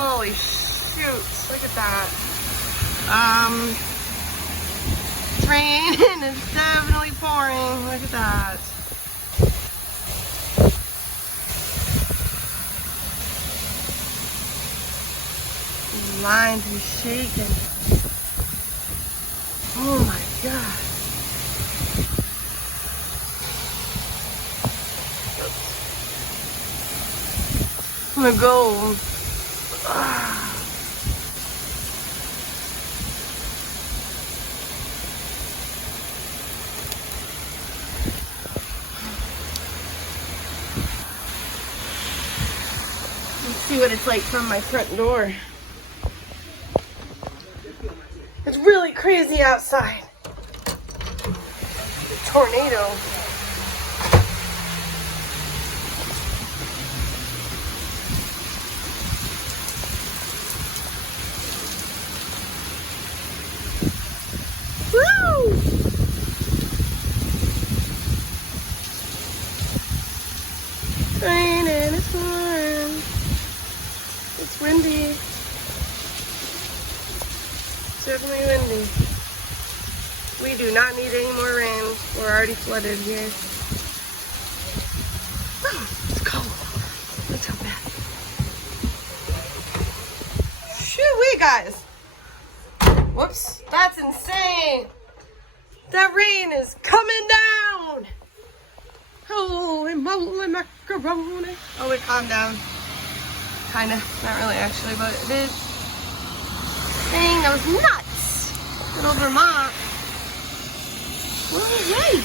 Holy shoot, look at that. It's raining, it's definitely pouring. Look at that. The lines are shaking. Oh my God. I'm gonna go. Let's see what it's like from my front door. It's really crazy outside. Tornado. Woo! Rain and it's warm. It's windy. It's definitely windy. We do not need any more rain. We're already flooded here. Oh, it's cold. Let's go back. Shoo-wee, guys. Whoops, that's insane. That rain is coming down. Holy moly macaroni. Oh, it calmed down. Kinda, not really actually, but it is. Dang, that was nuts. Little Vermont. Whoa, wait.